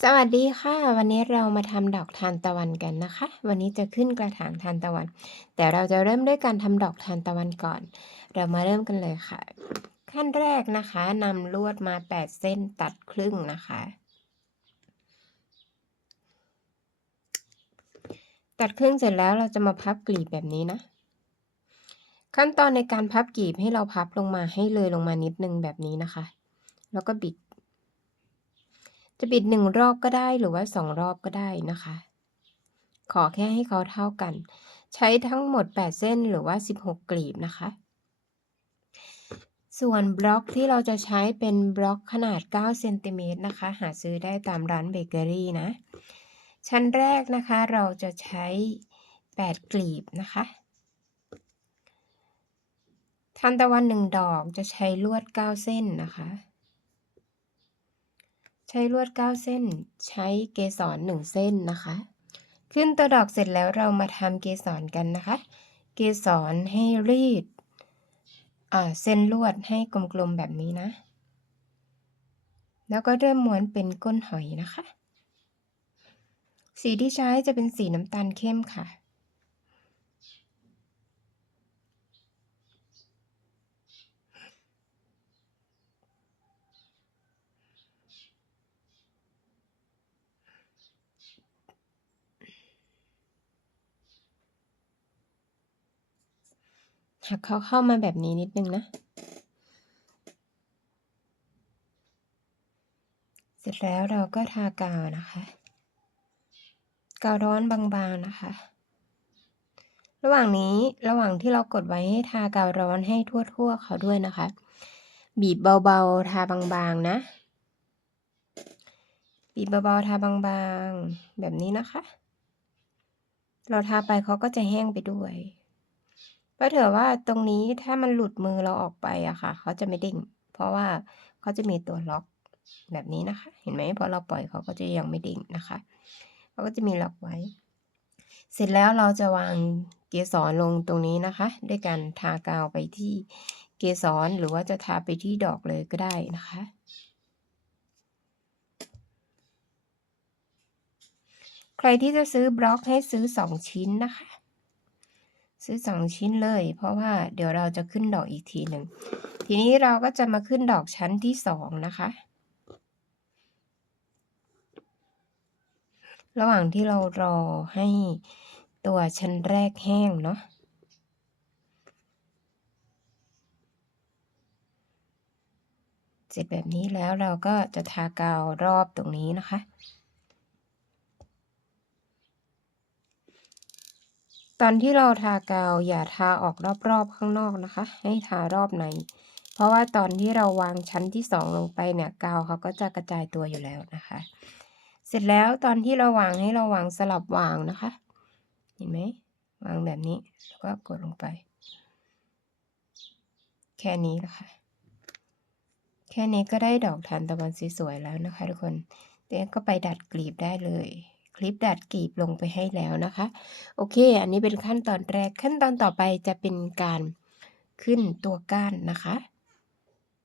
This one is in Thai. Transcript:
สวัสดีค่ะ วันนี้เรามาทำดอกทานตะวันกันนะคะ วันนี้จะขึ้นกระถางทานตะวัน แต่เราจะเริ่มด้วยการทำดอกทานตะวันก่อน เรามาเริ่มกันเลยค่ะ ขั้นแรกนะคะนำลวดมา 8 เส้นตัดครึ่งนะคะ ตัดครึ่งเสร็จแล้วเราจะมาพับกลีบแบบนี้นะ ขั้นตอนในการพับกลีบให้เราพับลงมาให้เลยลงมานิดนึงแบบนี้นะคะ แล้วก็บิด จะบิดหนึ่งรอบก็ได้หรือว่าสองรอบก็ได้นะคะ ขอแค่ให้เขาเท่ากัน ใช้ทั้งหมด 8 เส้นหรือว่า 16 กลีบนะคะ ส่วนบล็อกที่เราจะใช้เป็นบล็อกขนาด9เซนติเมตรนะคะ หาซื้อได้ตามร้านเบเกอรี่นะ ชั้นแรกนะคะเราจะใช้ 8 กลีบนะคะทานตะวันหนึ่งดอกจะใช้ลวด 9 เส้นนะคะ ใช้ลวด 9 เส้น ใช้เกสร1เส้นนะคะ ขึ้นตัวดอกเสร็จแล้วเรามาทำเกสรกันนะคะ เกสรให้รีดเส้นลวดให้กลมๆแบบนี้นะ แล้วก็เริ่มม้วนเป็นก้นหอยนะคะ สีที่ใช้จะเป็นสีน้ำตาลเข้มค่ะ หักเขาเข้ามาแบบนี้นิดนึงนะ เสร็จแล้วเราก็ทากาวนะคะ กาวร้อนบางๆนะคะ ระหว่างนี้ระหว่างที่เรากดไว้ให้ทากาวร้อนให้ทั่วๆเขาด้วยนะคะ บีบเบาๆทาบางๆนะ บีบเบาๆทาบางๆแบบนี้นะคะ เราทาไปเขาก็จะแห้งไปด้วย เพราะเถอะว่าตรงนี้ถ้ามันหลุดมือเราออกไปอะค่ะ เขาจะไม่เด้งเพราะว่าเขาจะมีตัวล็อกแบบนี้นะคะ เห็นไหมพอเราปล่อยเขาก็จะยังไม่เด้งนะคะเขาก็จะมีล็อกไว้ เสร็จแล้วเราจะวางเกสรลงตรงนี้นะคะ ด้วยการทากาวไปที่เกสรหรือว่าจะทาไปที่ดอกเลยก็ได้นะคะ ใครที่จะซื้อบล็อกให้ซื้อ 2 ชิ้นนะคะ ซื้อ2ชิ้นเลย เพราะว่าเดี๋ยวเราจะขึ้นดอกอีกทีหนึ่ง ทีนี้เราก็จะมาขึ้นดอกชั้นที่2นะคะ ระหว่างที่เรารอให้ตัวชั้นแรกแห้งเนาะเสร็จแบบนี้แล้วเราก็จะทากาวรอบตรงนี้นะคะ ตอนที่เราทากาวอย่าทาออกรอบๆข้างนอกนะคะ ให้ทารอบใน เพราะว่าตอนที่เราวางชั้นที่สองลงไปเนี่ยกาวเขาก็จะกระจายตัวอยู่แล้วนะคะ เสร็จแล้วตอนที่เราวางให้เราวางสลับวางนะคะ เห็นไหมวางแบบนี้แล้วก็กดลงไป แค่นี้แหละค่ะแค่นี้ก็ได้ดอกทานตะวันสวยๆแล้วนะคะทุกคนเดี๋ยวก็ไปดัดกลีบได้เลย คลิปดัดกลีบลงไปให้แล้วนะคะ โอเค อันนี้เป็นขั้นตอนแรกขั้นตอนต่อไปจะเป็นการขึ้นตัวก้านนะคะ